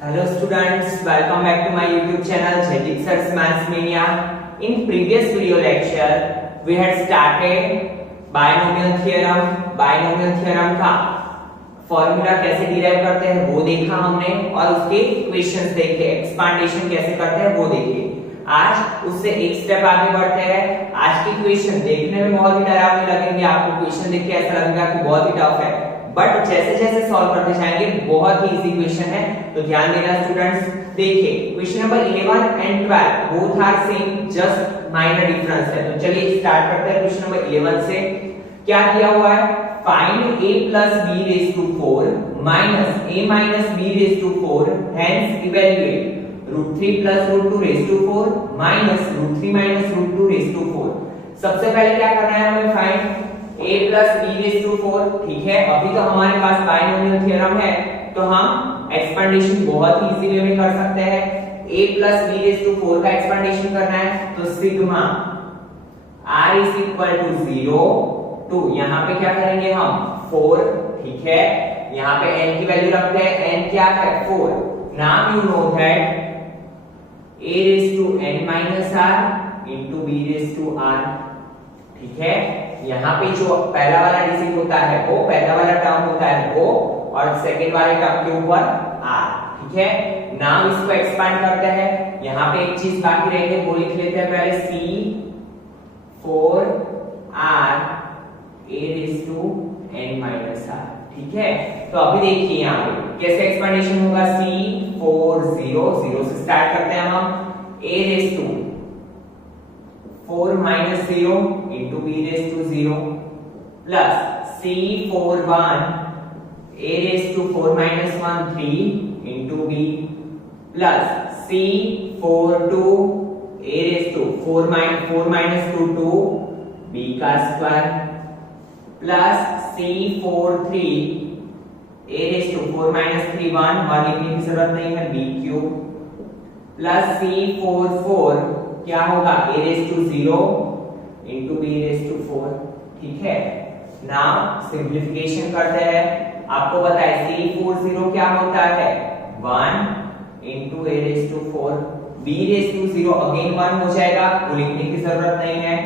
Hello students, welcome back to my YouTube channel Jetixers Maths Mania. In previous video lecture, we had started binomial theorem. Binomial theorem का formula कैसे derive करते हैं वो देखा हमने और उसके इक्वेशंस देखे, एक्सपांडेशन कैसे करते हैं वो देखे। आज उससे एक स्टेप आगे बढ़ते हैं। आज की इक्वेशन देखने में बहुत ही डरावनी लगेंगे, आपको इक्वेशन देख के ऐसा लगेगा कि बहुत ही टफ है, बट जैसे जैसे सॉल्व करते जाएंगे बहुत ही इजी इक्वेशन है, तो ध्यान देना स्टूडेंट्स। देखिए question number 11 and 12 both are same, just minor difference है। तो चलिए स्टार्ट करते हैं क्वेश्चन नंबर 11 से। क्या दिया हुआ है? Find a plus b raised to 4 minus a minus b raised to 4, hence evaluate root 3 plus root 2 raised to 4 minus root 3 minus root 2 raised to 4। सबसे पहले क्या करना है हमें? Find a plus b raised to 4। ठीक है, अभी तो हमारे पास बाइनोमियल थ्योरम है तो हम एक्सपेंडेशन बहुत ही इजी वे में कर सकते हैं। a plus b raised to 4 का एक्सपेंडेशन करना है तो sigma r is equal to 0 to यहाँ पे क्या करेंगे हम 4। ठीक है, यहाँ पे n की वैल्यू रखते हैं, n क्या है 4। Now you know that a raised to n minus r into b raised to r। ठीक है, यहाँ पे जो पहला वाला डिजिट होता है वो पहला वाला टर्म होता है वो, और सेकंड वाले टर्म के ऊपर r। ठीक है, नाउ इसको एक्सपांड करते हैं। यहाँ पे एक चीज बाकी रह गई, वो लिख लेते हैं पहले c 4r a raised to n minus r। ठीक है, तो अभी देखिए यहाँ पे कैसे एक्सपेंडेशन होगा। c 4 0 0 से स्टार्ट करते हैं हम, a raised to 4 minus 0 into b raised to 0 plus c 4 1 a raised to 4 minus 1 3 into b plus c 4 2 a raised to 4 minus 2 2 b का square plus c4 3 a raised to 4 minus 3 1 लिखने की जरूरत नहीं है, b cube plus c4 4 क्या होगा a raised to 0 into b raised to 4। ठीक है, नाउ सिंप्लीफिकेशन करते हैं। आपको पता है c4 0 क्या होता है 1 into a raised to 4, b raised to 0 again 1 हो जाएगा, वो लिखने की जरूरत नहीं है।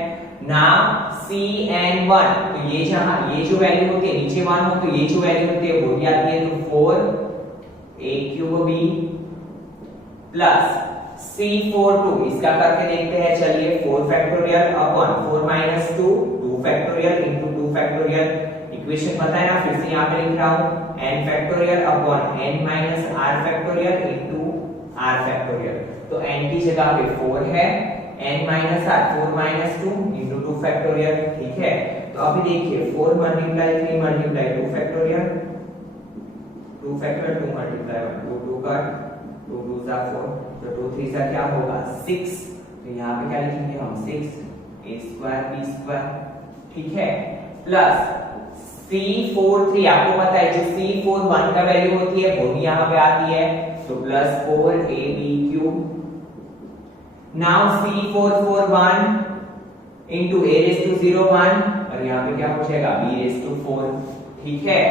नाउ cn 1 तो ये जहां ये जो वैल्यू होती है नीचे 1 हो तो ये जो वैल्यू होती है वो भी आती है, तो 4 a cube b plus c4 2 इसका करके देखते हैं। चलिए 4 factorial upon 4 minus 2 2 factorial into 2 factorial. Equation पता है ना, फिर से यहां पे लिख रहा हूं n factorial upon n minus r factorial into r factorial. तो n की जगह पे 4 है, n minus r 4 minus 2 into 2 factorial. ठीक है, तो अभी देखिए 4 multiply 3 multiply 2 factorial 2 factorial 2 multiply 1 2 2 का 2 2 जा 4 तो 2 3 जा क्या होगा 6। तो यहाँ पे क्या लिखेंगे हम 6 a स्क्वायर b स्क्वायर। ठीक है, प्लस c4 3 आपको पता है जो c4 1 का वैल्यू होती है वो भी यहाँ पे आती है, तो plus 4 a b cube. Now c4 4 1 into a raised to 0 1 और यहाँ पे क्या हो जाएगा b raised to 4। ठीक है,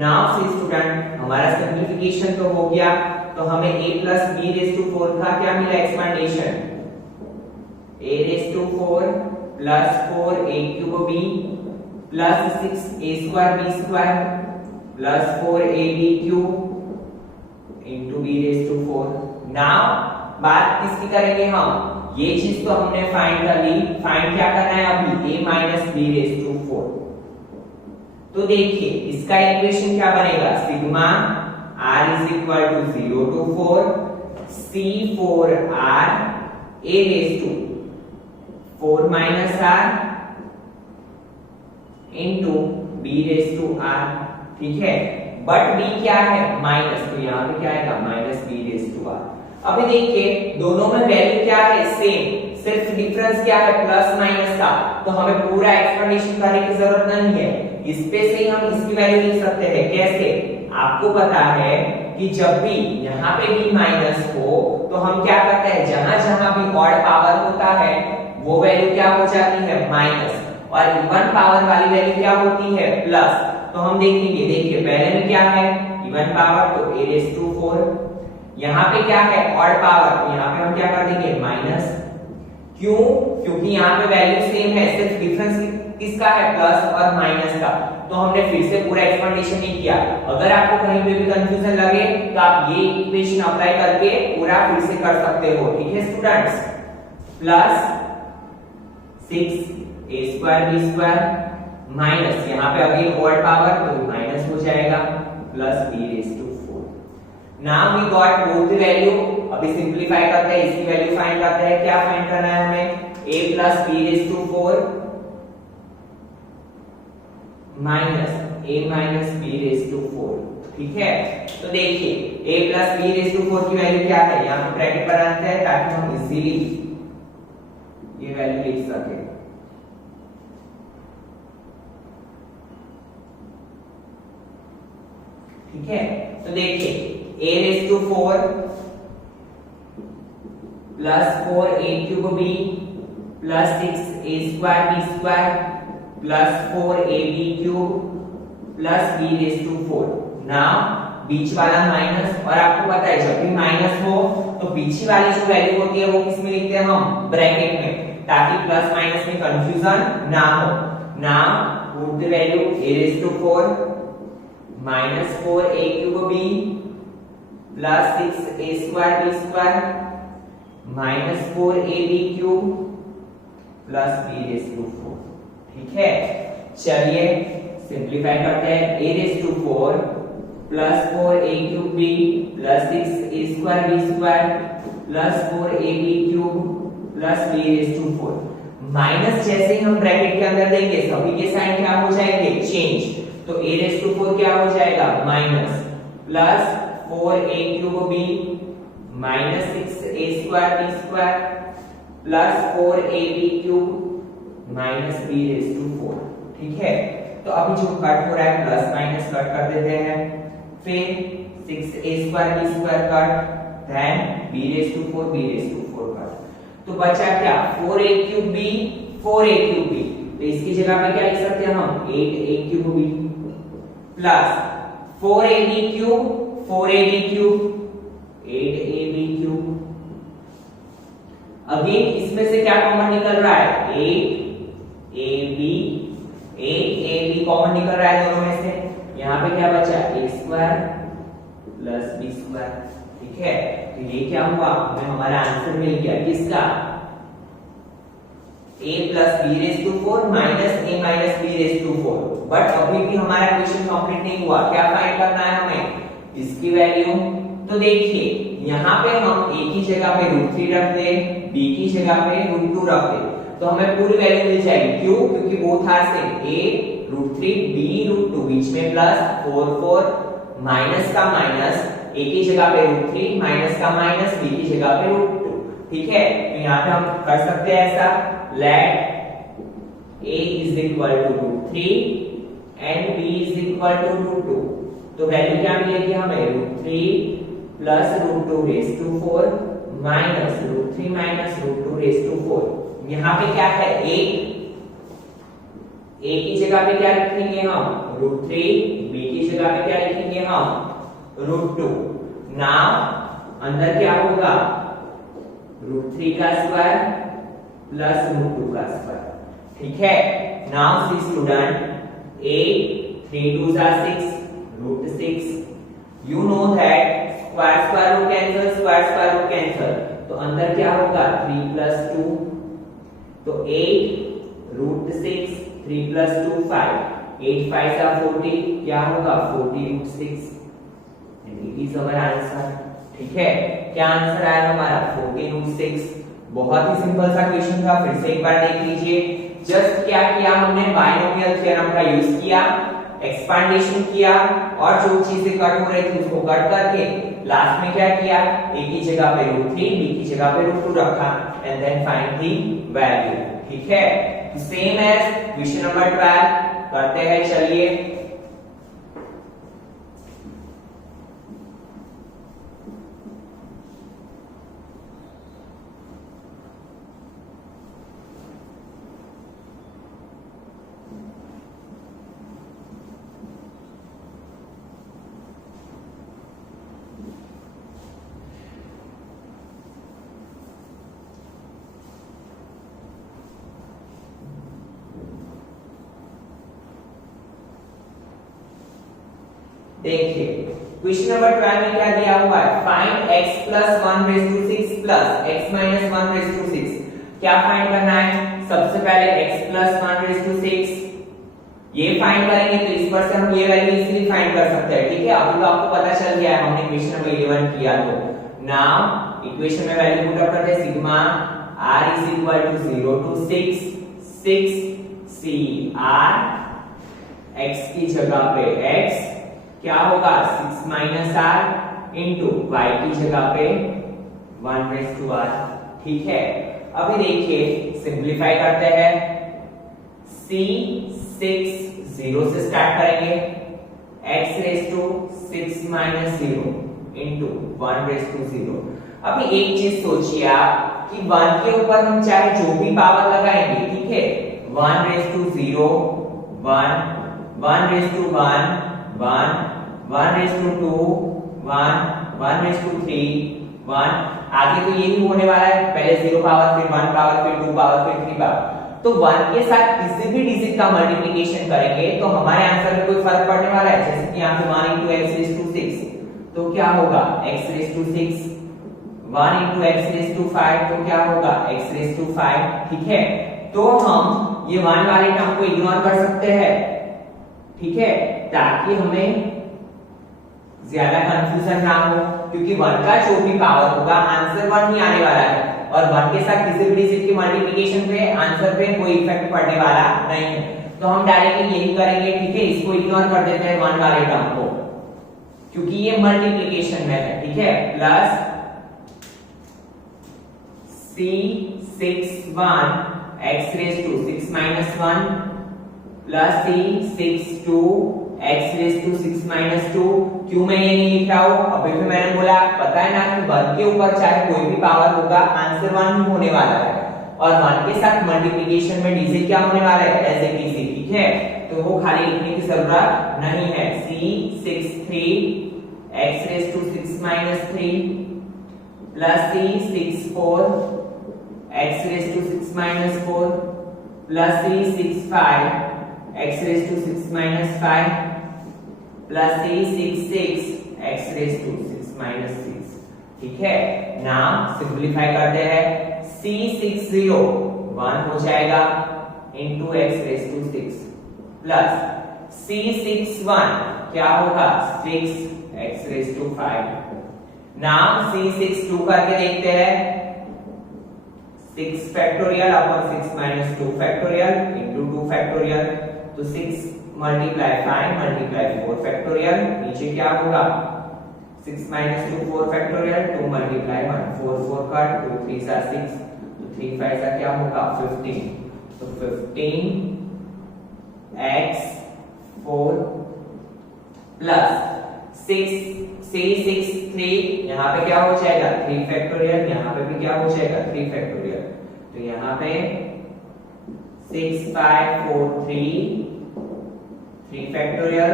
नाउ सी स्टूडेंट हमारा सिंप्लीफिकेशन तो हो गया, तो हमें a plus b raised to 4 का क्या मिला एक्सपेंडेशन, a raised to 4 plus 4 a cube b plus 6 a square b square plus 4 a b cube into b raised to 4। Now बात किसकी करेंगे हम, ये चीज तो हमने फाइंड कर ली, फाइंड क्या करना है अभी a minus b raised to 4। तो देखिए इसका इक्वेशन क्या बनेगा, sigma r is equal to 0 to 4 c4r a raised to 4 minus r into b raised to r। ठीक है, बट b क्या है माइनस, तो यहाँ पे क्या आएगा minus b raised to r। अभी देखिए दोनों में वैल्यू क्या है सेम, सिर्फ डिफरेंस क्या है प्लस माइनस का, तो हमें पूरा एक्सपेंडेशन करने की जरूरत नहीं है, इस पे से हम इसकी वैल्यू लिख सकते हैं। कैसे, आपको पता है कि जब भी यहाँ पे भी माइनस हो तो हम क्या करते हैं जहां जहां भी ऑड पावर होता है वो वैल्यू क्या हो जाती है माइनस, और इवन पावर वाली वैल्यू क्या होती है प्लस। तो हम देखेंगे, देखिए पहले में क्या है इवन पावर तो a raised to 4, यहाँ पे क्या है ऑड पावर, तो यहाँ पे हम क्या कर देंगे माइनस। क्यों? क्योंकि यहाँ पे वैल्यू सेम है, सिर्फ डिफरेंस किसका है प्लस और माइनस का। तो हमने फिर से पूरा एक्सपेंडिशन नहीं किया। अगर आपको कहीं पे भी कंफ्यूजन लगे तो आप ये इक्वेशन अप्लाई करके पूरा फिर से कर सकते हो, ठीक है students. Plus 6a² b² minus यहाँ पे अगेन ऑड पावर तो माइनस हो जाएगा plus b⁴। Now we got both the value. अभी सिंपलीफाई करते हैं, इसकी वैल्यू फाइंड करते हैं। क्या फाइंड करना है हमें? a + b⁴ minus a - b⁴, ठीक है। तो देखिए a + b⁴ की वैल्यू क्या है, यहाँ पे ब्रैकेट बनाते हैं ताकि हम इजीली ये वैल्यू लिख सके। ठीक है, तो देखिए a⁴ + 4a³ b + 6a² b² plus 4ab³ plus b⁴। Now बीच वाला माइनस, और आपको पता है जब भी माइनस हो तो बीच वाली जो वैल्यू होती है वो किसमें लिखते हैं हम? ब्रैकेट में, ताकि प्लस माइनस में कंफ्यूजन ना हो। Now put the value a⁴ minus 4a³ b plus 6a² b² minus 4ab³ plus b⁴। ठीक है, चलिए सिंपलीफाई करते हैं। a⁴ plus 4a³ b plus 6a² b² plus 4ab³ plus b⁴। Minus जैसे ही हम ब्रैकेट के अंदर देंगे सभी के साइन क्या हो जाएंगे? चेंज। तो a⁴ क्या हो जाएगा? Minus plus 4a³ b minus 6a² b² plus 4ab³ minus b⁴। ठीक है, तो अभी जो कट हो रहा है प्लस माइनस कट कर देते हैं, फिर 6a² b² cut, then b⁴ cut. तो बचा क्या? 4a³ b 4a³ b, तो इसकी जगह पे क्या लिख सकते हैं हम? 8a³ b plus 4ab³ 4ab³ 8ab³। Again इसमें से क्या कॉमन निकल रहा है? 8ab कॉमन निकल रहा है दोनों में से। यहाँ पे क्या बचा? a² plus b²। ठीक है, तो ये क्या हुआ? हमें हमारा आंसर मिल गया किसका? a + b⁴ minus a - b⁴। But अभी भी हमारा क्वेश्चन कंप्लीट नहीं हुआ। क्या फाइंड करना है हमें? इसकी वैल्यू। तो देखिए यहाँ पे हम a की जगह पे √3 रख दे, b की जगह पे √2 रख दे, तो हमें पूरी वैल्यू मिल जाएगी। क्यों? क्योंकि both are same, a √3 b √2, बीच में प्लस 4 माइनस का माइनस, a की जगह पे √3 माइनस का माइनस, b की जगह पे √2। ठीक है, तो यहाँ पे हम कर सकते हैं ऐसा, लेट a = √3 एंड b = √2। तो वैल्यू क्या मिलेगी हमें? √3 प्लस √2⁴ माइनस √3 माइनस √2⁴। यहाँ पे क्या है? a की जगह पे क्या लिखेंगे हम? √3, b की जगह पे क्या लिखेंगे हम? √2। नाउ अंदर क्या होगा? √3 का स्क्वायर प्लस √2 का स्क्वायर। ठीक है, now see student, a 3 2 6 √6, you know that square root cancel, square root cancel, तो अंदर क्या होगा? 3 + 2, तो 8 √6 3 + 2 5, 8 5 = 40, क्या होगा? 40√6, and it is our answer. ठीक है, क्या आंसर आया हमारा? 40√6। बहुत ही सिंपल सा क्वेश्चन था, फिर से एक बार देख लीजिए। जस्ट क्या किया हमने? बायनोमियल थ्योरम का यूज किया, एक्सपांडेशन किया, और जो चीजें कट हो रही थी उसको कट करके लास्ट में क्या किया? a की जगह पे √3, b की जगह पे √2 रखा, and then find the value. ठीक है, सेम एज क्वेश्चन नंबर 12 करते हैं। चलिए देखिए क्वेश्चन नंबर 12 में क्या दिया हुआ है, find x plus 1 raised to 6 plus x minus 1 raised to 6। क्या फाइंड करना है, सबसे पहले x plus 1 raised to 6 ये फाइंड करेंगे, तो इस पर से हम ये वैल्यू इजीली फाइंड कर सकते हैं। ठीक है, अभी तो आपको पता चल गया है, हमने क्वेश्चन नंबर 11 किया। तो नाउ इक्वेशन में वैल्यू पुट अप करते हैं, sigma r is equal to 0 to 6 c r x की जगह पे x क्या होगा 6 माइनस r इंटू y की जगह पे 1 रेज टू r। ठीक है, अभी देखिए सिंप्लीफाई करते हैं, c 6 0 से स्टार्ट करेंगे, x raise to 6 minus 0 into 1 raise to 0। अभी एक चीज सोचिए आप कि 1 के ऊपर हम चाहे जो भी पावर लगाएंगे, ठीक है, 1 raise to 0 1 1 raise to 1 1 1 raised to 2 1 1 raised to 3 1, आगे तो यही होने वाला है, पहले 0 पावर फिर 1 पावर फिर 2 पावर फिर 3 पावर। तो 1 के साथ किसी भी डिजिट का मल्टीप्लिकेशन करेंगे तो हमारे आंसर में कोई फर्क पड़ने वाला है, जैसे कि यहाँ पे 1 into x raised to 6 तो क्या होगा x raised to 6, 1 into x raised to 5 तो क्या होगा x raised to 5। ठीक है, तो हम ये 1 वाले टर्म को इग्नोर कर सकते हैं, ठीक है, ताकि हमें ज्यादा कंफ्यूजन ना हो, क्योंकि 1 का जो भी पावर होगा आंसर 1 ही आने वाला है, और 1 के साथ किसी भी डिजिट की मल्टीप्लिकेशन पे आंसर पे कोई इफेक्ट पड़ने वाला नहीं है। तो हम डायरेक्टली यही करेंगे, ठीक है, इसको इग्नोर कर देते हैं 1 वाले टर्म को, क्योंकि ये मल्टीप्लिकेशन में है। ठीक है, plus c61 x raised to 6 minus 1 plus c62 x raised to 6 minus 2। क्यों मैं ये नहीं लिख रहा हूं, अभी भी मैंने बोला पता है ना कि 1 के ऊपर चाहे कोई भी पावर होगा आंसर 1 ही होने वाला है, और 1 के साथ मल्टीप्लिकेशन में डिजिट क्या होने वाला है एज इट इज। ठीक है, तो वो खाली लिखने की जरूरत नहीं है। c63 x raised to 6 minus 3 plus c64 x raised to 6 minus 4 plus c65 x raised to 6 minus 5 plus c66 x raised to 6 minus 6। ठीक है, नाम सिंप्लीफाई करते हैं, c60 1 हो जाएगा into x raised to 6 plus c61 क्या होगा 6 x raised to 5। नाम c62 करके देखते हैं, 6 factorial upon 6 minus 2 factorial into 2 factorial, तो 6 मल्टीप्लाई 5 मल्टीप्लाई 4 फैक्टोरियल, नीचे क्या होगा 6 minus 2 4 फैक्टोरियल, 2 मल्टीप्लाई 1 4 4 कट, 2 3 सा 6, तो 3 5 सा क्या होगा 15, तो 15 x 4 प्लस 6 यहाँ पे क्या हो जाएगा 3 फैक्टोरियल, यहाँ पे भी क्या हो जाएगा 3 फैक्टोरियल, तो यहाँ पे 6 5 4 3 फैक्टोरियल,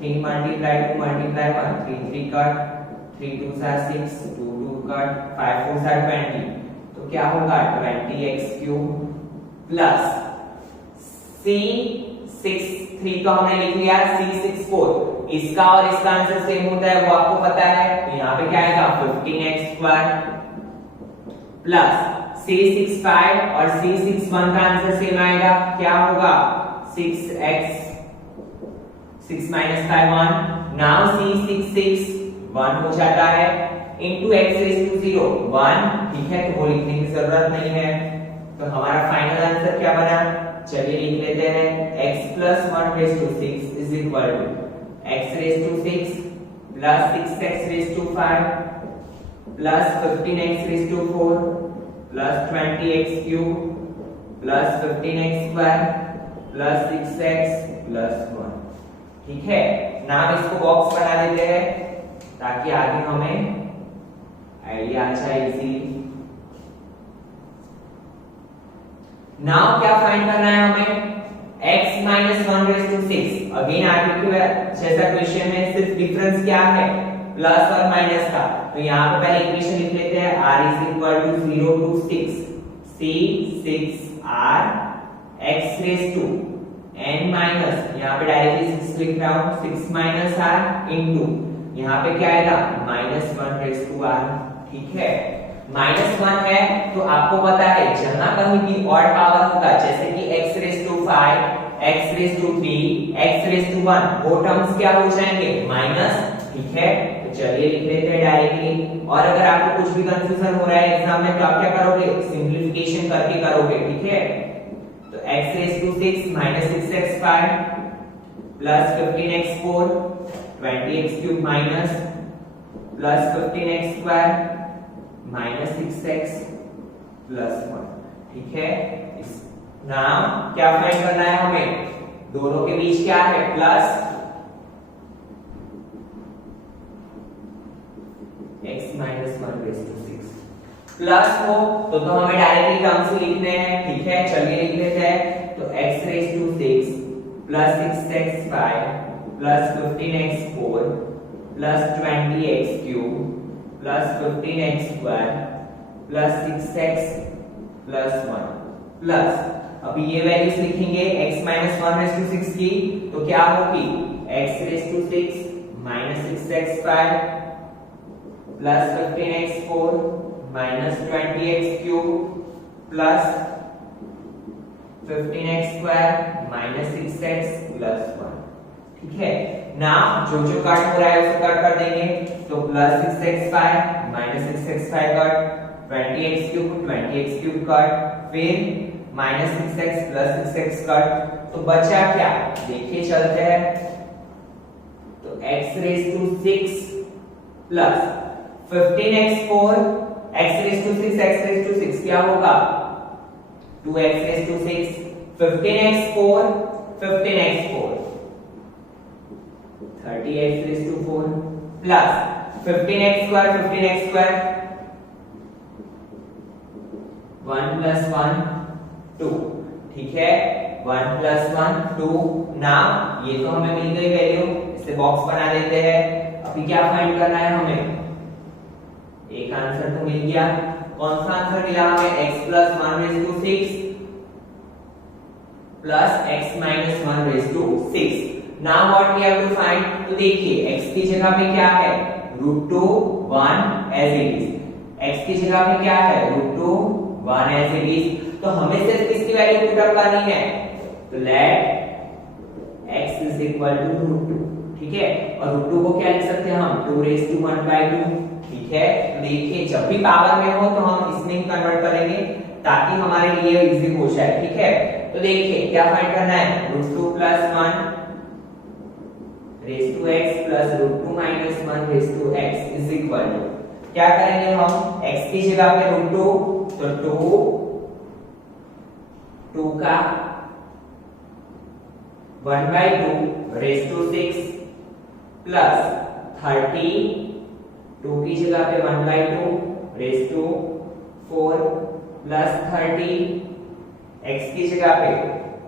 3 मल्टीप्लाई 2 मल्टीप्लाई 1 3 3 कट, 3 2 सा 6 2 2 कट, 5 4 सा 20, तो क्या होगा 20x क्यूब प्लस c63 को हमने लिख लिया c64, इसका और इसका आंसर सेम होता है वो आपको पता है, तो यहाँ पे क्या आएगा 15x स्क्वायर प्लस c65 और c61 का आंसर सेम आएगा, क्या होगा 6x 6 minus 5 1, नाउ c66 1 हो जाता है into x raised to 0 1। ठीक है, तो वो लिखने की जरूरत नहीं है, तो हमारा फाइनल आंसर क्या बना, चलिए लिख लेते हैं x plus 1 raised to 6 is equal to x raised to 6 plus 6x raised to 5 plus 15x raised to 4 plus 20x cube plus 15x square plus 6x plus 1। ठीक है, नाम इसको बॉक्स बना देते हैं ताकि आगे हमें आइडिया आ जाए इजीली। नाउ क्या फाइंड करना है हमें, x minus 1 raised to 6। Again आगे की जैसा क्वेश्चन में सिर्फ डिफरेंस क्या है प्लस और माइनस का, तो यहाँ पे पहले इक्वेशन लिख लेते हैं r is equal to 0 to 6 c 6 r x raised to n minus, यहाँ पे डायरेक्टली 6 लिख रहा हूँ, 6 माइनस r इंटू यहाँ पे क्या आएगा -1 रेज टू r। ठीक है, -1 है तो आपको पता है जहां कहीं भी ऑड पावर होगा जैसे कि x raise to 5, x raise to 3, x raise to 1, वो टर्म्स क्या हो जाएंगे माइनस। ठीक है, तो चलिए लिख लेते हैं डायरेक्टली। और अगर आपको कुछ भी कंफ्यूजन हो रहा है एग्जाम में तो आप क्या करोगे, सिंपलीफिकेशन करके करोगे। ठीक है, तो x raise to 6 -6x5 plus 15x4 20x3 minus plus 15x2 minus 6x plus 1। ठीक है, नाउ क्या फाइंड करना है हमें, दोनों के बीच क्या है plus x minus 1 raise to 6 plus हो तो हमें डायरेक्टली टर्म्स लिखने हैं। ठीक है, चलिए लिख लेते हैं। तो x raise to 6 plus 6x5 plus 15x4 plus 20x3 plus 15x2 plus 6x plus 1 plus, अभी ये वैल्यूज लिखेंगे x माइनस 1 रेज टू 6 की, तो क्या होगी x raise to 6 minus 6x5 plus 15x4 minus 20x3 plus 15x2 minus 6x plus 1। ठीक है, ना जो जो कट हो रहा है उसे कट कर देंगे, तो plus 6x5 minus 6x5 cut, 20x3 cut, फिर minus 6x plus 6x cut, तो बचा क्या देखिए चलते हैं। तो x raise to 6 plus 15x4 x raise to 6 x raise to 6 क्या होगा 2x raise to 6 15x4 15x4 30x raise to 4 plus 15x2 1 plus 1 2। ठीक है, 1 प्लस 1 2। नाउ ये तो हमें मिल गई वैल्यू, इसे बॉक्स बना देते हैं। अभी क्या फाइंड करना है हमें, एक आंसर तो मिल गया। कौन सा आंसर मिला हमें, x plus 1 raise to 6 plus x minus 1 raise to 6। Now what we have to find, तो देखिए x की जगह पे क्या है √2 1 एज इट इज, x की जगह पे क्या है √2 1 एज इट इज, तो हमें सिर्फ किसकी वैल्यू पुट अप करनी है, तो let x is equal to √2। ठीक है, और √2 को क्या लिख सकते हैं हम 2 रेज टू 1 बाय 2। ठीक है, देखिए जब भी पावर में हो तो हम इसमें ही कन्वर्ट करेंगे ताकि हमारे लिए इजी हो जाए। ठीक है, तो देखिए क्या फाइंड करना है, √2 plus 1 raise to x plus √2 minus 1 raise to x is equal to, क्या करेंगे हम x की जगह पे √2, तो 2 का 1 by 2 रेज टू 6 प्लस 30 2 की जगह पे 1 by 2 raise to 4 plus 30 x की जगह पे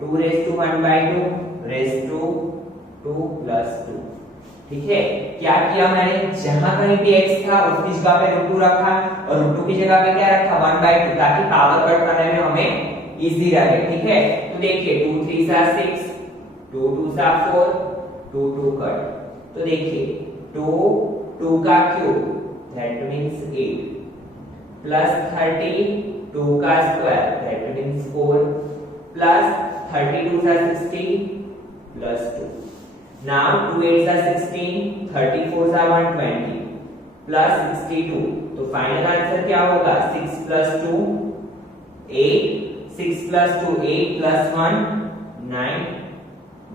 2 raise to 1 by 2 raise to 2 plus 2। ठीक है, क्या किया मैंने, जहां कहीं भी x था उसकी जगह पे √2 रखा और √2 की जगह पे क्या रखा 1 by 2, ताकि पावर कट करने में हमें इजी रहे। ठीक है, तो देखिए 2 3 6 2 2 4 2 2 कट, तो देखिए 2 का क्यूब दैट मींस 8 प्लस 30 2 का square that means 4 plus 32 60 plus 2। Now 2 8 16 34 120 plus 62, तो फाइनल आंसर क्या होगा 6 plus 2 8 6 plus 2 8 plus 1 9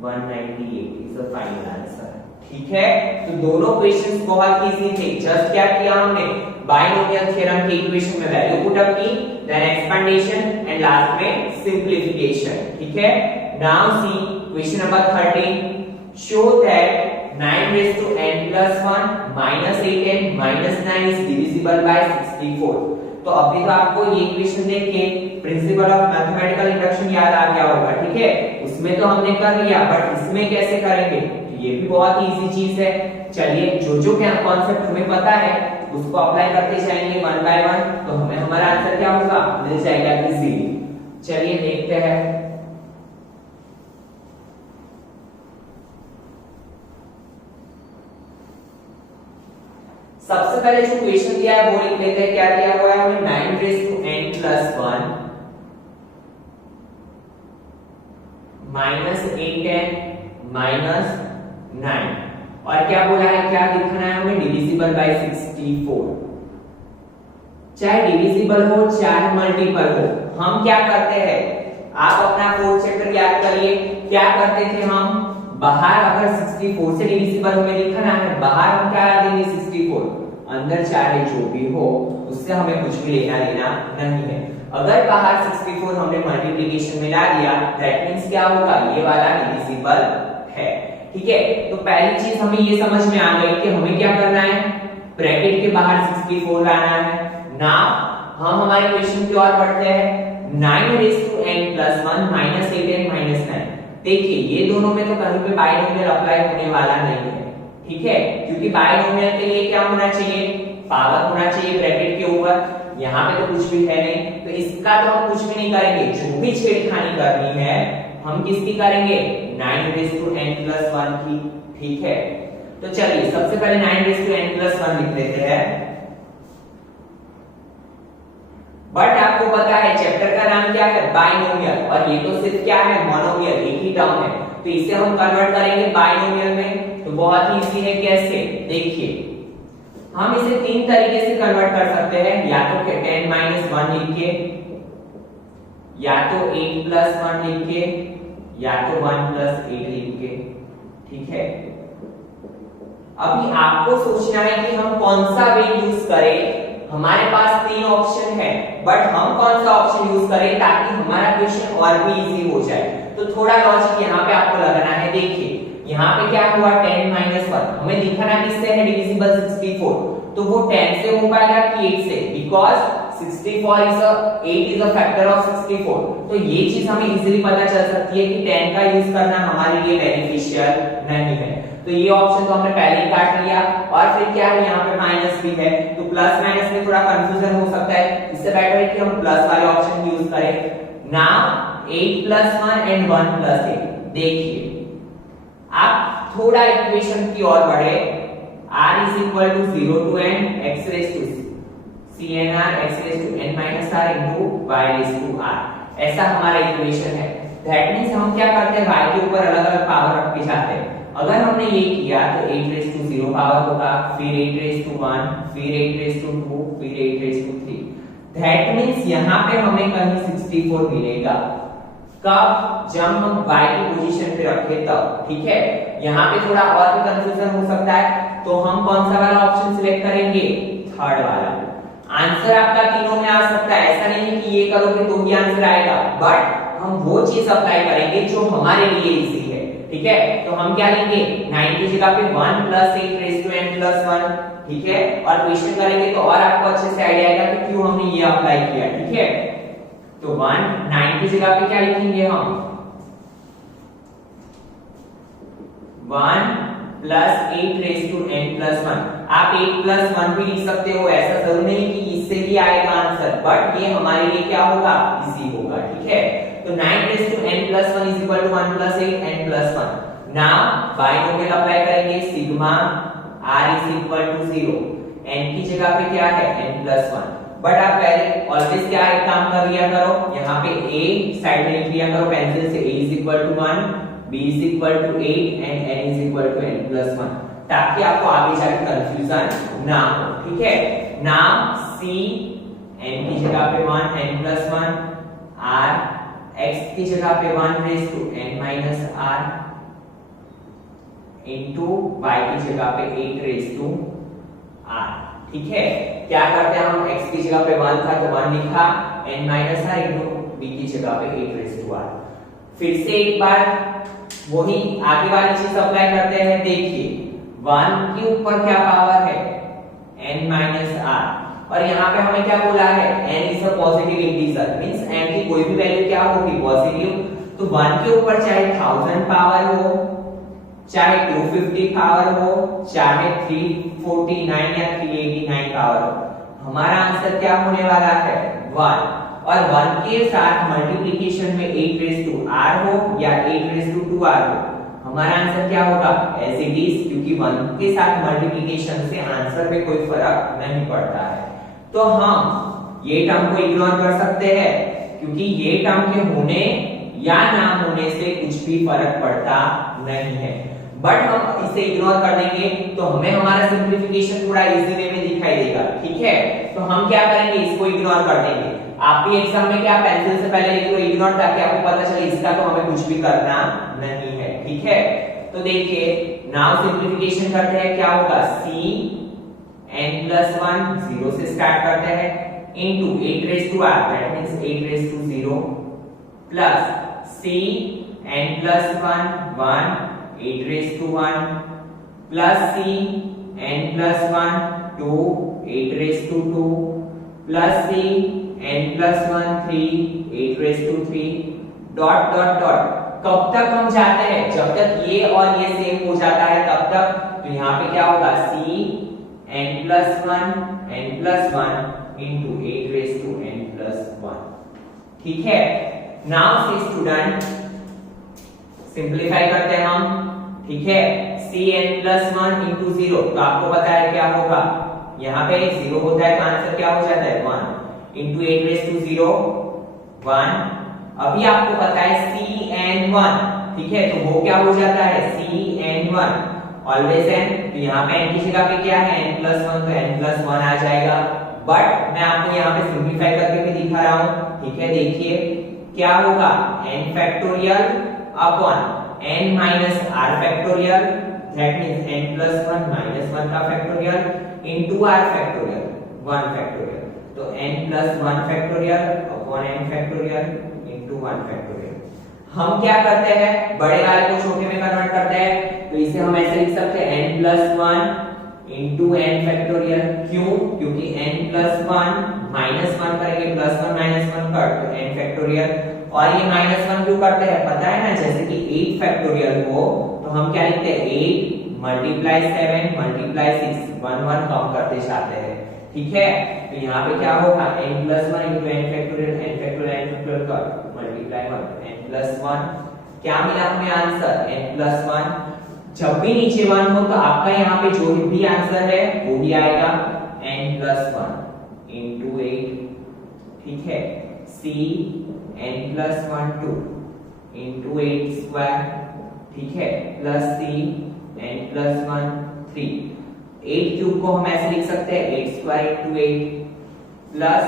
198 is the final answer. ठीक है, तो दोनों क्वेश्चंस बहुत इजी थे। जस्ट क्या किया हमने, बाइनोमियल थ्योरम की इक्वेशन में वैल्यू पुट अप की, देन एक्सपेंडेशन एंड लास्ट में सिंपलीफिकेशन। ठीक है, now see question number 13, show that 9 raised to n plus 1 minus 8n minus 9 is divisible by 64। तो अभी तो आपको ये इक्वेशन देख के प्रिंसिपल ऑफ मैथमेटिकल इंडक्शन याद आ गया होगा। ठीक है, उसमें तो हमने कर लिया, बट इसमें कैसे करेंगे, तो ये भी बहुत ही इजी चीज है। चलिए जो जो क्या कॉन्सेप्ट हमें पता है उसको अप्लाई करते जाएंगे 1 by 1, तो हमें हमारा आंसर क्या होगा, मिल जाएगा इजीली। चलिए देखते हैं। सबसे पहले जो क्वेश्चन दिया है वो लिख लेते हैं। क्या दिया हुआ है हमें 9 raise to n plus 1 minus 8n minus 9, और क्या बोला है, क्या दिखाना है हमें, डिविजिबल बाय 64। चाहे डिविजिबल हो चाहे मल्टीपल हो, हम क्या करते हैं, आप अपना फोर्थ चैप्टर याद करिए, क्या करते थे हम, बाहर अगर 64 से डिविजिबल हमें दिखाना है, बाहर हम क्या देंगे 64, अंदर चाहे जो भी हो उससे हमें कुछ भी लेना देना नहीं है। अगर बाहर 64 हमने मल्टीप्लिकेशन में ला दिया, दैट मींस क्या होगा, ये वाला डिविजिबल है। ठीक है, तो पहली चीज हमें ये समझ में आ गई कि हमें क्या करना है, ब्रैकेट के बाहर 64 लाना है। नाउ हम हमारे क्वेश्चन की ओर बढ़ते हैं। 9 raise to n plus 1 minus 8n minus 9। देखिए ये दोनों में तो कहीं पे बाइनोमियल अप्लाई होने वाला नहीं है, ठीक है, क्योंकि बाइनोमियल के लिए क्या होना चाहिए, पावर होना चाहिए ब्रैकेट के ऊपर। यहाँ पे तो कुछ भी है नहीं, तो इसका तो हम कुछ भी नहीं करेंगे। जो भी छेड़खानी करनी है हम किसकी करेंगे, 9 रेज़ टू n प्लस 1 की। ठीक है, तो चलिए सबसे पहले 9 रेज़ टू n प्लस 1 लिख लेते हैं। बट आपको पता है चैप्टर का नाम क्या है, बाइनोमियल, और ये तो सिर्फ क्या है, मोनोमियल, एक ही टर्म है, तो इसे हम कन्वर्ट करेंगे बाइनोमियल में। तो बहुत ही इजी है, कैसे, देखिए हम इसे तीन तरीके से कन्वर्ट कर सकते हैं, या तो 10 माइनस 1 लिख के, या तो 8 प्लस 1 लिख के, या तो 1 प्लस 8 लिख के। ठीक है, अभी आपको सोचना है कि हम कौन सा वे यूज करें। हमारे पास तीन ऑप्शन है, बट हम कौन सा ऑप्शन यूज करें ताकि हमारा क्वेश्चन और भी इजी हो जाए। तो थोड़ा लॉजिक यहाँ पे आपको लगाना है। देखिए यहाँ पे क्या हुआ, 10 माइनस 1, हमें दिखाना किससे है, डिविजिबल 64, तो वो 10 से हो पाएगा कि 8 से, because 8 is a factor of 64। तो ये चीज हमें इजीली पता चल सकती है कि 10 का यूज करना हमारे लिए बेनिफिशियल नहीं है। तो ये ऑप्शन तो हमने पहले ही काट लिया, और फिर क्या है, यहाँ पे माइनस भी है, तो प्लस माइनस में थोड़ा कंफ्यूजन हो सकता है, इससे बेटर है कि हम प्लस वाले ऑप्शन यूज करें। Now 8 plus 1 and 1 plus 8। देखिए आप थोड़ा इक्वेशन की ओर बढ़े, r is equal to 0 to n x raised to cnr x raised to n minus r into y raised to r, ऐसा हमारा इक्वेशन है। दैट मींस हम क्या करते हैं, y के ऊपर अलग अलग पावर रख के जाते हैं। अगर हमने ये किया तो 8 रेज़ टू 0 पावर होगा, फिर 8 रेज़ टू 1, फिर 8 रेज़ टू 2, फिर 8 रेज़ टू 3। दैट मींस यहाँ पे हमें कहीं 64 मिलेगा। कब, जब हम y की पोजीशन पे रखें तब। ठीक है, यहाँ पे थोड़ा और भी कंफ्यूजन हो सकता है, तो हम कौन सा वाला ऑप्शन सिलेक्ट करेंगे, थर्ड वाला। आंसर आपका तीनों में आ सकता है, ऐसा नहीं है कि ये करोगे तो ही आंसर आएगा, बट हम वो चीज अप्लाई करेंगे जो हमारे लिए इजी है। ठीक है, तो हम क्या लेंगे, 9 की जगह पे 1 plus 8 raise to n plus 1। ठीक है, और क्वेश्चन करेंगे तो और आपको अच्छे से आइडिया आएगा कि क्यों हमने ये अप्लाई किया। ठीक है, तो 9 की जगह पे क्या लिखेंगे हम, 1 plus 8 raise to n plus 1। आप 8 प्लस 1 भी लिख सकते हो, ऐसा जरूरी नहीं कि इससे भी आएगा आंसर, बट ये हमारे लिए क्या होगा, इजी होगा। ठीक है, तो 9 raise to n plus 1 is equal to 1 plus 8 n plus 1। Now binomial apply करेंगे, sigma r is equal to 0, n की जगह पे क्या है, n प्लस 1। बट आप पहले ऑलवेज क्या एक काम कर लिया करो, यहाँ पे a साइड में लिख लिया करो पेंसिल से, a is equal to 1, b is equal to 8 and n is equal to n plus 1, ताकि आपको आगे जाके कंफ्यूजन ना हो। ठीक है, नाउ c n की जगह पे 1 n प्लस 1, r x की जगह पे 1 raise to n minus r into y की जगह पे 8 रेज़ टू r। ठीक है, क्या करते हैं हम, x की जगह पे 1 था तो 1 लिखा, n minus r into b की जगह पे 8 रेज़ टू r। फिर से एक बार वही आगे वाली चीज अप्लाई करते हैं। देखिए 1 के ऊपर क्या पावर है, n माइनस r, और यहाँ पे हमें क्या बोला है, n is a positive integer, means n की कोई भी वैल्यू क्या होगी, पॉजिटिव। तो 1 के ऊपर चाहे 1000 पावर हो, चाहे 250 पावर हो, चाहे 349 या 389 पावर हो, हमारा आंसर क्या होने वाला है, 1। और 1 के साथ मल्टीप्लिकेशन में 8 रेज़ टू r हो या 8 रेज़ टू 2r हो, हमारा आंसर क्या होगा एज इट इज, क्योंकि 1 के साथ मल्टीप्लिकेशन से आंसर में कोई फर्क नहीं पड़ता है। तो हम ये टर्म को इग्नोर कर सकते हैं, क्योंकि ये टर्म के होने या ना होने से कुछ भी फर्क पड़ता नहीं है। बट हम इसे इग्नोर कर देंगे तो हमें हमारा सिंप्लीफिकेशन थोड़ा इजी वे में दिखाई देगा, ठीक है। तो हम क्या करेंगे, इसको इग्नोर कर देंगे। आप भी एग्जाम में क्या पेंसिल से पहले लिख लो इग्नोर, ताकि आपको पता चले इसका तो हमें कुछ भी करना नहीं है, ठीक है। तो देखिए नाउ सिंप्लीफिकेशन करते हैं, क्या होगा c n+1 0 से स्टार्ट करते हैं into 8 raise to r, that means 8 raise to 0 plus c n+1 1 8 raise to 1 plus c n+1 2 8 raise to 2 plus c n+1 3 8 raise to 3 dot dot dot. कब तक हम जाते हैं, जब तक ये और ये सेम हो जाता है तब तक। तो यहाँ पे क्या होगा c n+1 into 8 raised to n+1, ठीक है। नाउ सी स्टूडेंट सिंप्लीफाई करते हैं हम, ठीक है। c n+1 into 0, तो आपको पता है क्या होगा, यहाँ पे 0 होता है तो आंसर क्या हो जाता है 1 into 8 raised to 0 1। अभी आपको पता है cn1, ठीक है, तो वो क्या हो जाता है cn1 ऑलवेज n। तो यहाँ पे n की जगह पे क्या है n+1, तो n+1 आ जाएगा। बट मैं आपको यहाँ पे सिंप्लीफाई करके भी दिखा रहा हूँ, ठीक है। देखिए क्या होगा n factorial upon n minus r factorial, that means n+1 -1 का factorial into r factorial 1 factorial. तो n+1 factorial upon n factorial into 1 factorial. हम क्या करते हैं, बड़े वाले को छोटे में कन्वर्ट करते हैं, तो इसे हम ऐसे लिख सकते हैं n+1 इनटू n फैक्टोरियल। क्यों, क्योंकि n+1 -1 करेंगे, +1 -1 कट, तो n फैक्टोरियल। और ये -1 क्यों करते हैं पता है ना, जैसे कि 8 फैक्टोरियल हो तो हम क्या लिखते हैं 8 मल्टीप्लाई 7 मल्टीप्लाई 6 1 1 कम करते जाते हैं, ठीक है। तो यहाँ पे क्या होगा n+1 into n factorial cut multiply 1 n+1, क्या मिला हमें आंसर n+1। जब भी नीचे 1 हो तो आपका यहाँ पे जो भी आंसर है वो भी आएगा n+1 into 8, ठीक है। c n+1 2 into 8 स्क्वायर, ठीक है, प्लस c n+1 3। 8 क्यूब को हम ऐसे लिख सकते हैं 8 square into 8 plus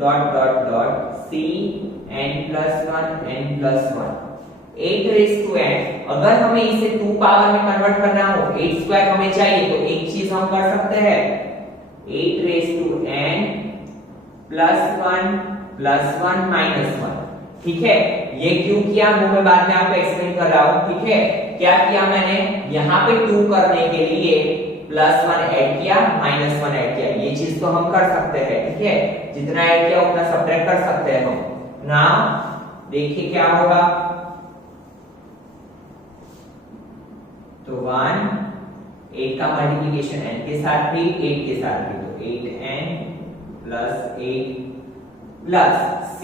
dot dot dot c n+1 n+1 8 raise to n। अगर हमें इसे 2 पावर में कन्वर्ट करना हो, 8 स्क्वायर हमें चाहिए, तो एक चीज हम कर सकते हैं 8 रेज़ टू n +1 -1, ठीक है। ये क्यों किया वो मैं बाद में आपको एक्सप्लेन कर रहा हूं, ठीक है। क्या किया मैंने, यहाँ पे 2 करने के लिए +1 ऐड किया -1 ऐड किया, ये चीज तो हम कर सकते हैं, ठीक है। जितना ऐड किया उतना सब्ट्रैक्ट कर सकते हैं हम। नाउ देखिए क्या होगा, तो 1 8 का मल्टीप्लिकेशन n के साथ भी 8 के साथ भी, तो 8n + 8 प्लस c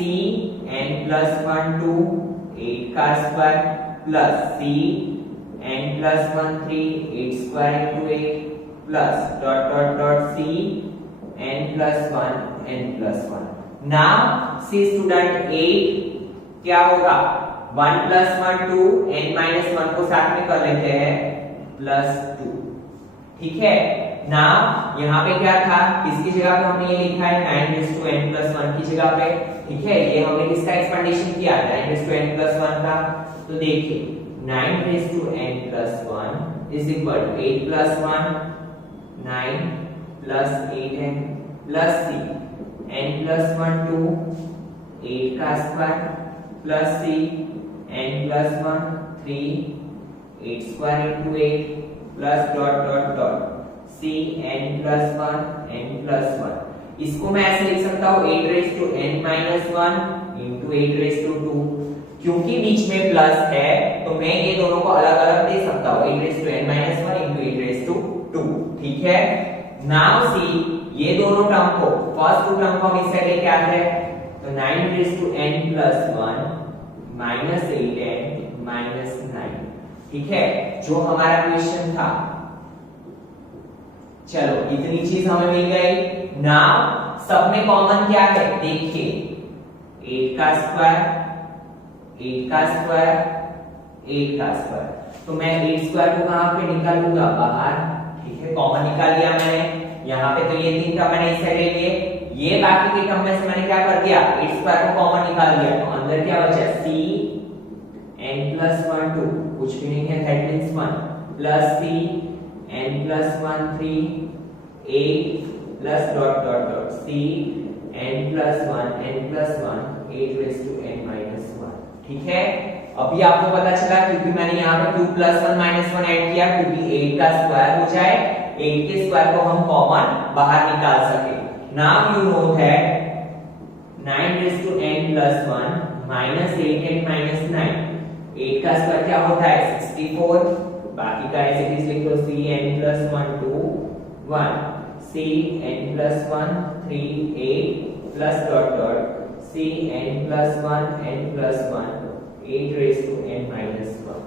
n+1 2 8 का square plus c n+1 3 8 square into 8 plus dot dot dot c n+1 now see student 8 क्या होगा 1 + 1 2 n-1 को साथ में कर लेते हैं +2, ठीक है। नाउ यहाँ पे क्या था, किसकी जगह पे हमने ये लिखा है 9n+1 की जगह पे, ठीक है। ये हमने किसका एक्सपेंडेशन किया 9n+1 का। तो देखिए 9n+1 is equal to 8 + 1 9 plus 8n plus c n+1 2 8 का square plus c n+1 3 8 square into 8 plus dot dot dot c n+1 इसको मैं ऐसे लिख सकता हूँ 8 raise to n-1 into 8 raise to 2। क्योंकि बीच में प्लस है तो मैं ये दोनों को अलग अलग दे सकता हूँ 8 raise to n-1 into 8 raise to 2, ठीक है। नाउ सी ये दोनों टर्म को फर्स्ट 2 टर्म को हम इस साइड लेके आते हैं, तो 9 रेज़ टू n+1 -8n -9, ठीक है, जो हमारा क्वेश्चन था। चलो इतनी चीज हमें मिल गई। नाउ सब में कॉमन क्या है, देखिए 8 का स्क्वायर, 8 का स्क्वायर, 8 का स्क्वायर। तो मैं 8 स्क्वायर को कहां पे निकालूंगा, बाहर। ठीक है, कॉमन निकाल दिया मैंने। यहाँ पे तो ये 3 टर्म मैंने इस साइड ले लिए, ये बाकी के टर्म में से मैंने क्या कर दिया, 8 स्क्वायर को कॉमन निकाल दिया। तो अंदर क्या बचा, c n+1 2, कुछ भी नहीं है, that means 1 plus c n+1 3 8 plus dot dot dot c n+1 8 ठीक है। अभी आपको पता चला क्योंकि मैंने यहाँ पे 2 + 1 - 1 ऐड किया, क्योंकि 8 का स्क्वायर हो जाए, 8 के स्क्वायर को हम कॉमन बाहर निकाल सके। Now you know that 9n+1 -8n - 9, 8 का स्क्वायर क्या होता है, 64। बाकी का ऐसे ही लिख लो, c n+1 2 1 c n+1 3 8 plus dot dot c n+1 n+1 8n-1।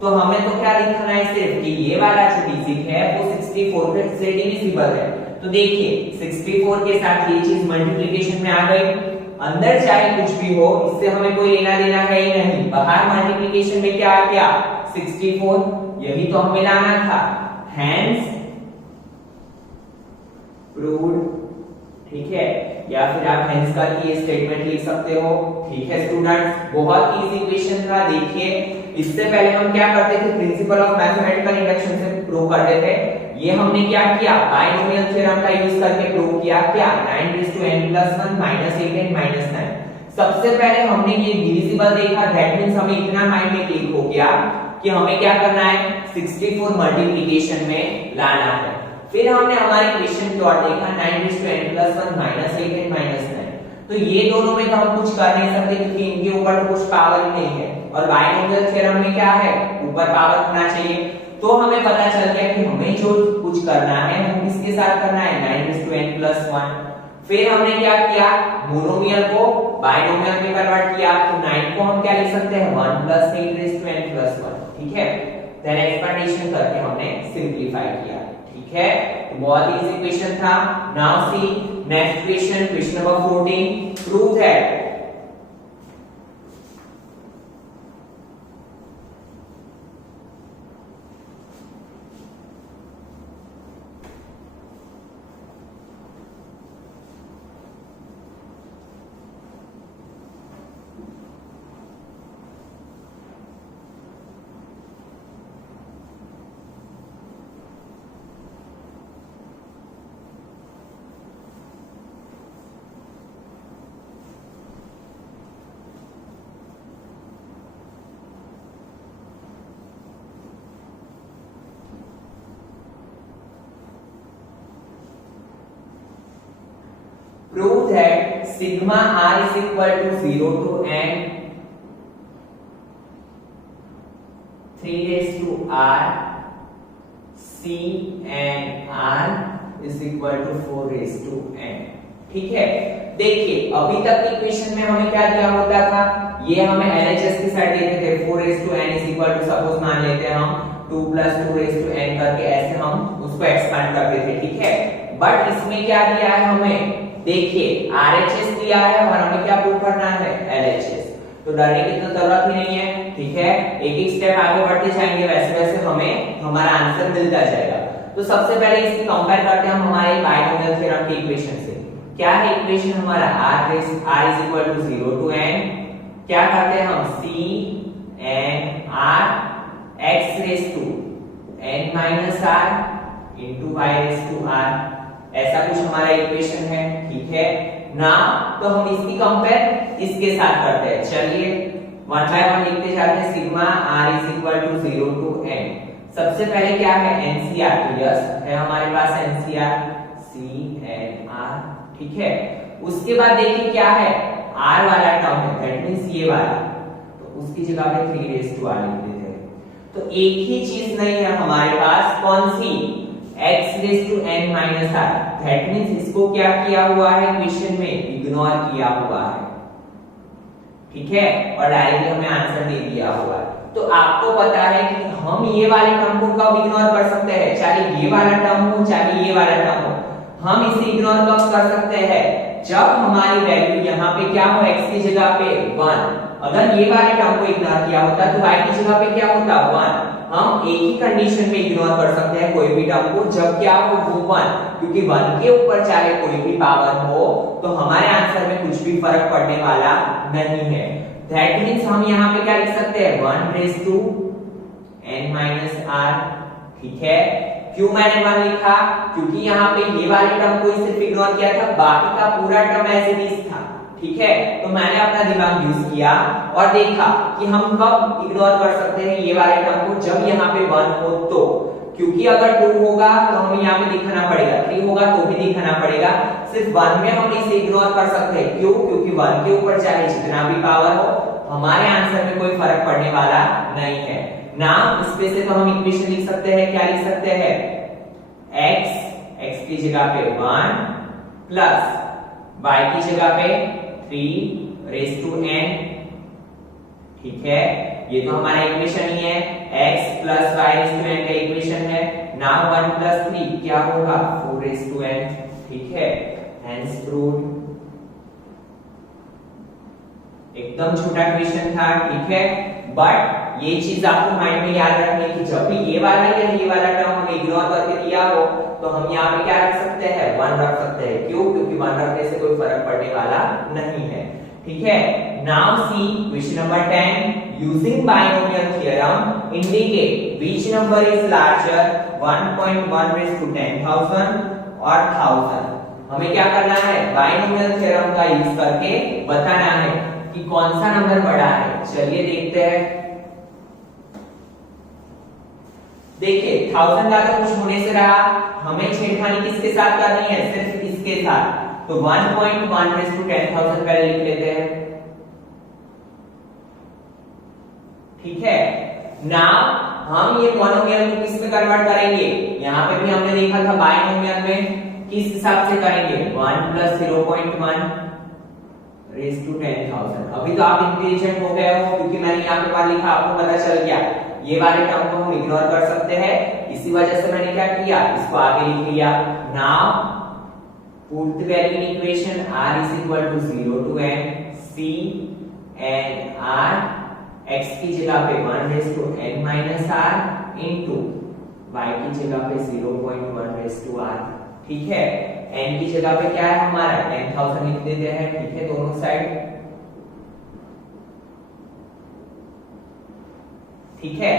तो हमें तो क्या लिखना है, सिर्फ कि ये वाला जो डिजिट है वो 64 से डिविजिबल है। तो देखिए 64 के साथ ये चीज मल्टीप्लिकेशन में आ गई, अंदर चाहे कुछ भी हो इससे हमें कोई लेना देना है ही नहीं। बाहर मल्टीप्लिकेशन में क्या आ गया, 64, यही तो हमें लाना था। हेंस प्रूव्ड, ठीक है, या फिर आप हेंस का ये स्टेटमेंट लिख सकते हो। ठीक है स्टूडेंट्स, बहुत इजी क्वेश्चन था। देखिए इससे पहले हम क्या करते थे, प्रिंसिपल ऑफ मैथमेटिकल इंडक्शन से प्रूव करते थे। ये हमने क्या किया, बाइनोमियल थ्योरम का यूज करके प्रूव किया। क्या, 9n+1 -8n - 9। सबसे पहले हमने ये डिविजिबल देखा, दैट मींस हमें इतना माइंड में क्लिक हो गया कि हमें क्या करना है, 64 मल्टीप्लिकेशन में लाना है। फिर हमने हमारे क्वेश्चन की ओर देखा, 9n+1 -8n - 9। तो ये दोनों में तो हम कुछ कर नहीं सकते क्योंकि इनके ऊपर तो कुछ पावर ही नहीं है, और बाइनोमियल थ्योरम में क्या है, ऊपर पावर होना चाहिए। तो हमें पता चल गया कि हमें जो कुछ करना है वो किसके साथ करना है, 9n+1। फिर हमने क्या किया, मोनोमियल को बाइनोमियल में कन्वर्ट किया। तो 9 को हम क्या लिख सकते हैं, 1 + 8n+1। ठीक है, देन एक्सपेंडेशन करके हमने सिंपलीफाई किया। ठीक है, तो बहुत इजी क्वेश्चन था। Now see next question, question number 14, prove that prove that sigma r is equal to 0 to n 3 raised to r c and r is equal to 4 raised to n। ठीक है, देखिए अभी तक के equation में हमें क्या दिया होता था, ये हमें LHS की साइड देते थे, 4 raised to n is equal to, suppose मान लेते हैं हम 2 + 2 raised to n करके, ऐसे हम उसको एक्सपेंड करते थे। ठीक है, बट इसमें क्या दिया है हमें, देखिए RHS दिया है और हमें क्या प्रूव करना है, LHS। तो डरने की तो जरूरत ही नहीं है। ठीक है, एक एक स्टेप आगे बढ़ते जाएंगे, वैसे वैसे हमें हमारा आंसर मिलता जाएगा। तो सबसे पहले इसकी कंपेयर करते हैं हम हमारे बाइनोमियल थ्योरम के इक्वेशन से। क्या है इक्वेशन हमारा, r is equal to 0 to n, क्या करते हैं हम, c n r x raised to n minus r into y raised to r, ऐसा कुछ हमारा इक्वेशन है। ठीक है ना, तो हम इसकी कंपेयर इसके साथ करते हैं। चलिए 1 by 1 लिखते जाते हैं। Sigma r is equal to 0 to n, सबसे पहले क्या है, NCR, तो यस है हमारे पास NCR, C N R। ठीक है, उसके बाद देखिए क्या है, R वाला टर्म है, दैट मींस ये वाला, तो उसकी जगह पे 3 raised to r लिख देते हैं। तो एक ही चीज नहीं है हमारे पास, कौन सी, x raised to n minus r, that means इसको क्या किया हुआ है क्वेश्चन में, इग्नोर किया हुआ है। ठीक है, और डायरेक्टली हमें आंसर दे दिया हुआ है। तो आपको पता है कि हम ये वाले टर्म को कब इग्नोर कर सकते हैं, चाहे ये वाला टर्म हो चाहे ये वाला टर्म हो, हम इसे इग्नोर कब कर सकते हैं, जब हमारी वैल्यू यहाँ पे क्या हो, x की जगह पे 1। अगर ये वाले टर्म को इग्नोर किया होता तो y की जगह पे क्या होता 1। हम एक ही कंडीशन में इग्नोर कर सकते हैं कोई भी टर्म को, जब क्या हो वो 1, क्योंकि 1 के ऊपर चाहे कोई भी पावर हो तो हमारे आंसर में कुछ भी फर्क पड़ने वाला नहीं है। दैट मींस हम यहाँ पे क्या लिख सकते हैं 1 raise to n minus r। ठीक है, क्यों मैंने 1 लिखा, क्योंकि यहाँ पे ये वाले टर्म को सिर्फ इग्नोर किया था, बाकी का पूरा टर्म एज इट इज था। ठीक है, तो मैंने अपना दिमाग यूज किया और देखा कि हम कब इग्नोर कर सकते हैं ये वाले टर्म को, जब यहाँ पे 1 हो तो, क्योंकि अगर 2 होगा तो हमें यहाँ पे दिखाना पड़ेगा, 3 होगा तो भी दिखाना पड़ेगा, सिर्फ 1 में हम इसे इग्नोर कर सकते हैं। क्यों, क्योंकि 1 के ऊपर चाहे जितना भी पावर हो हमारे आंसर में कोई फर्क पड़ने वाला नहीं है ना। इसमें से तो हम इक्वेशन लिख सकते हैं, क्या लिख सकते हैं, x की जगह पे 1 प्लस y की जगह पे 3 रेज़ टू n। ठीक है, ये तो हमारा इक्वेशन ही है, x plus y raise to n का इक्वेशन है। नाउ 1 प्लस 3 क्या होगा 4 रेज़ टू n। ठीक है, हेंस प्रूव्ड। एकदम छोटा क्वेश्चन था। ठीक है, बट ये चीज आपको माइंड में याद रखनी है कि जब भी ये वाला या ये वाला टर्म हमें इग्नोर करके दिया हो तो हम यहाँ पे क्या रख सकते हैं 1 रख सकते हैं। क्यों, क्योंकि 1 रखने से कोई फर्क पड़ने वाला नहीं है। ठीक है, now see question number 10, using binomial theorem indicate which number is larger 1.1 raise to 10,000 और 1000। हमें क्या करना है, बाइनोमियल थ्योरम का यूज करके बताना है कि कौन सा नंबर बड़ा है। चलिए देखते हैं। देखिए 1000 का तो कुछ होने से रहा, हमें छेड़खानी किसके साथ करनी है, सिर्फ इसके साथ। तो 1.1 रेज़ टू 10,000 पहले लिख लेते हैं। ठीक है, नाउ हम ये मोनोमियल को किस में कन्वर्ट करेंगे, यहाँ पे भी हमने देखा था बाइनोमियल में किस हिसाब से करेंगे 1 प्लस 0.1 रेज़ टू 10,000। अभी तो आप इंटेलिजेंट हो गए हो, क्योंकि मैंने यहाँ पे बार लिखा, आपको पता चल गया ये वाले टर्म को हम इग्नोर कर सकते हैं। इसी वजह से मैंने क्या किया, इसको आगे लिख लिया। Now put the value in equation r is equal to 0 to n c n r, x की जगह पे 1 raise to n minus r into y की जगह पे 0.1 रेज़ टू r। ठीक है, n की जगह पे क्या है हमारा 10,000 लिख देते हैं। ठीक है, दोनों साइड। ठीक है,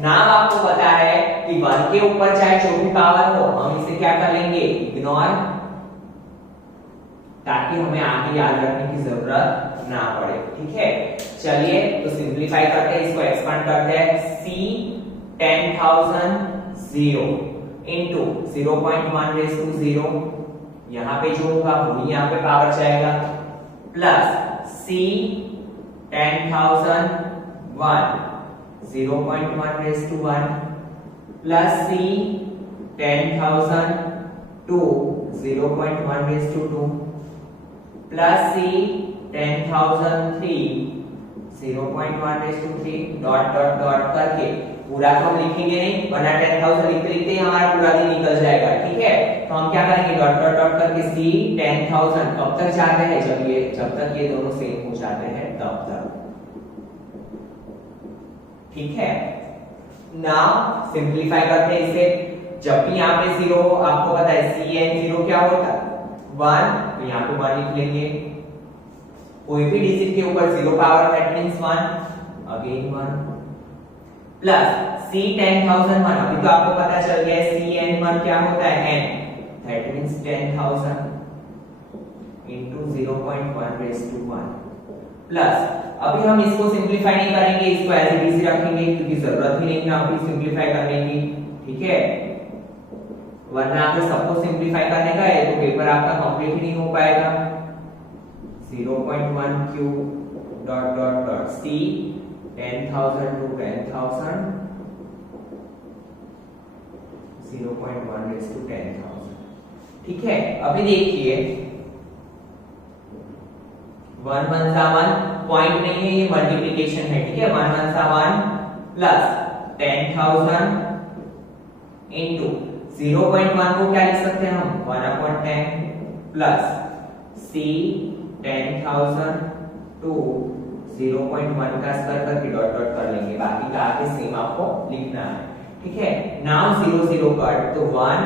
नाम आपको पता है कि 1 के ऊपर चाहे जो भी पावर हो हम इसे क्या कर लेंगे इग्नोर, ताकि हमें आगे याद रखने की जरूरत ना पड़े। ठीक है, चलिए तो सिंपलीफाई करते हैं, इसको एक्सपांड करते हैं। c 10,000 0 इनटू 0.1 रेज़ टू 0, यहाँ पे जो होगा वो यहाँ पे पावर जाएगा, plus c 10,000 1 0.1 raise to 1 plus c 10,000 2 0.1 raise to 2 plus c 10,000 3 0.1 raise to 3 dot dot dot करके पूरा तो हम लिखेंगे नहीं, वरना 10,000 लिखते लिखते हमारा पूरा दिन निकल जाएगा। ठीक है, तो हम क्या करेंगे डॉट डॉट डॉट करके c 10,000 कब तक जाते हैं, जब तक ये दोनों सेम हो जाते हैं तब तक। ठीक है, नाउ सिंपलीफाई करते हैं इसे। जब भी यहाँ पे 0 हो, आपको पता है cn 0 क्या होता है 1, तो यहाँ पे 1 लिख लेंगे। कोई भी डिजिट के ऊपर 0 power that means 1, again 1 plus c 10,000 1। अभी तो आपको पता चल गया है cn1 क्या होता है n, that means 10,000 into 0.1 raise to 1 plus, अभी हम इसको सिंपलीफाई नहीं करेंगे, इसको एज इट इज रखेंगे क्योंकि जरूरत ही नहीं है अभी सिंपलीफाई करने की। ठीक है, वरना अगर सबको सिंपलीफाई करने का है तो पेपर आपका कंप्लीट ही नहीं हो पाएगा। 0.1 cube dot dot dot c 10,000 to 10,000 0.1 raise to 10,000। ठीक है, अभी देखिए 1 1 सा 1 पॉइंट नहीं है, ये मल्टीप्लिकेशन है। ठीक है, 1 1 सा 1 प्लस 10,000 इंटू 0.1 को क्या लिख सकते हैं हम 1/10 प्लस C 10,000 टू 0.1 का स्क्वायर करके डॉट डॉट कर लेंगे, बाकी का आगे सेम आपको लिखना है, ठीक है। नाउ 0 0 कट, तो 1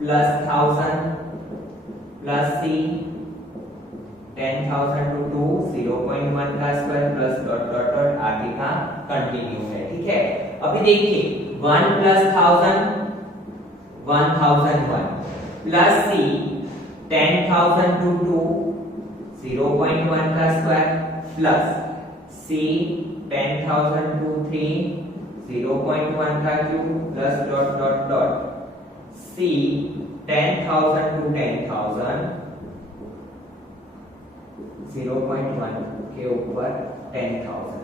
प्लस 1000 प्लस C 10,000 टू 2 0.1 का square plus dot dot dot आगे का कंटिन्यू है, ठीक है। अभी देखिए 1 प्लस 1000 1001 प्लस C 10,000 टू 2 0.1 का स्क्वायर प्लस C 10,000 टू 3 0.1 का cube plus dot dot dot C 10,000 to 10,000 0.1 के ऊपर 10,000।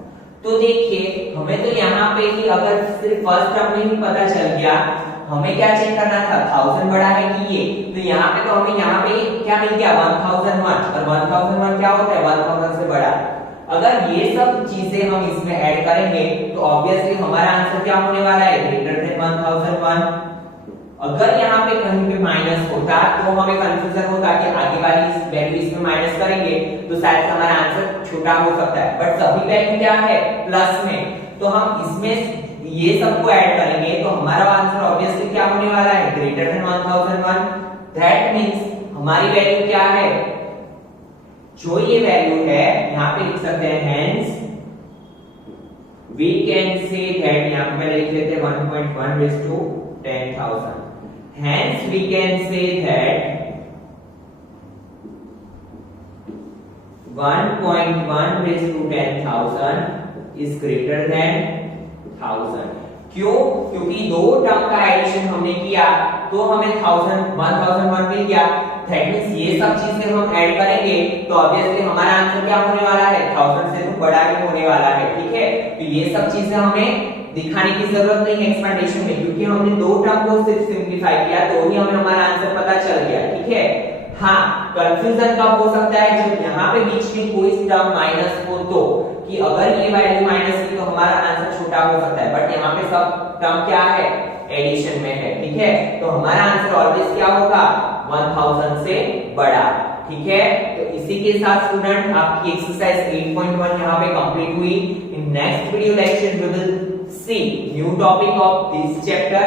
तो देखिए हमें तो यहाँ पे ही अगर सिर्फ फर्स्ट टर्म में ही पता चल गया, हमें क्या चेक करना था 1000 बड़ा है कि ये, तो यहाँ पे तो हमें यहाँ पे क्या मिल गया 1001, और 1001 क्या होता है 1000 से बड़ा। अगर ये सब चीजें हम इसमें ऐड करेंगे तो ऑब्वियसली हमारा आंसर क्या होने वाला है ग्रेटर देन 1001। अगर यहाँ पे कहीं पे माइनस होता तो हमें कंफ्यूजन होता कि आगे वाली वैल्यू इसमें माइनस करेंगे तो शायद हमारा आंसर छोटा हो सकता है, बट सभी वैल्यू क्या है प्लस में, तो हम इसमें ये सबको ऐड करेंगे तो हमारा आंसर ऑब्वियसली क्या होने वाला है ग्रेटर देन 1001। दैट मींस हमारी वैल्यू क्या है, जो ये वैल्यू है यहाँ पे लिख सकते हैं hence we can say that, यहाँ पे लिख लेते हैं 1.1 raise to 10,000। Hence we can say that 1.1 raised to 10,000 is greater than 1000। क्यों? क्योंकि दो टर्म का एडिशन हमने किया तो हमें 1001 मिल गया। दैट मींस ये सब चीजें हम ऐड करेंगे तो ऑब्वियसली हमारा आंसर क्या होने वाला है 1000 से तो बड़ा ही होने वाला है, ठीक है। तो ये सब चीजें हमें दिखाने की जरूरत नहीं है एक्सपेंडेशन में, क्योंकि हमने दो टर्म को सिर्फ सिंपलीफाई किया तो ही हमें हमारा आंसर पता चल गया, ठीक है। हाँ, कंफ्यूजन कब हो सकता है जब यहाँ पे बीच में कोई टर्म माइनस हो, तो कि अगर ये वैल्यू माइनस की तो हमारा आंसर छोटा हो सकता है, बट यहाँ पे सब टर्म क्या है एडिशन में है, ठीक है। तो हमारा आंसर ऑलवेज क्या होगा 1000 से बड़ा, ठीक है। तो इसी के साथ स्टूडेंट आपकी एक्सरसाइज 8.1 यहाँ पे कंप्लीट हुई। In next video lecture we will see new topic of this chapter,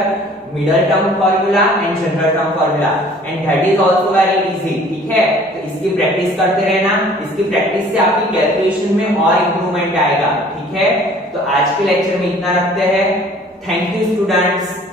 middle term formula and general term formula, and that is also very easy, ठीक है। तो इसकी प्रैक्टिस करते रहना, इसकी प्रैक्टिस से आपकी कैलकुलेशन में और इंप्रूवमेंट आएगा, ठीक है। तो आज के लेक्चर में इतना रखते हैं। Thank you students.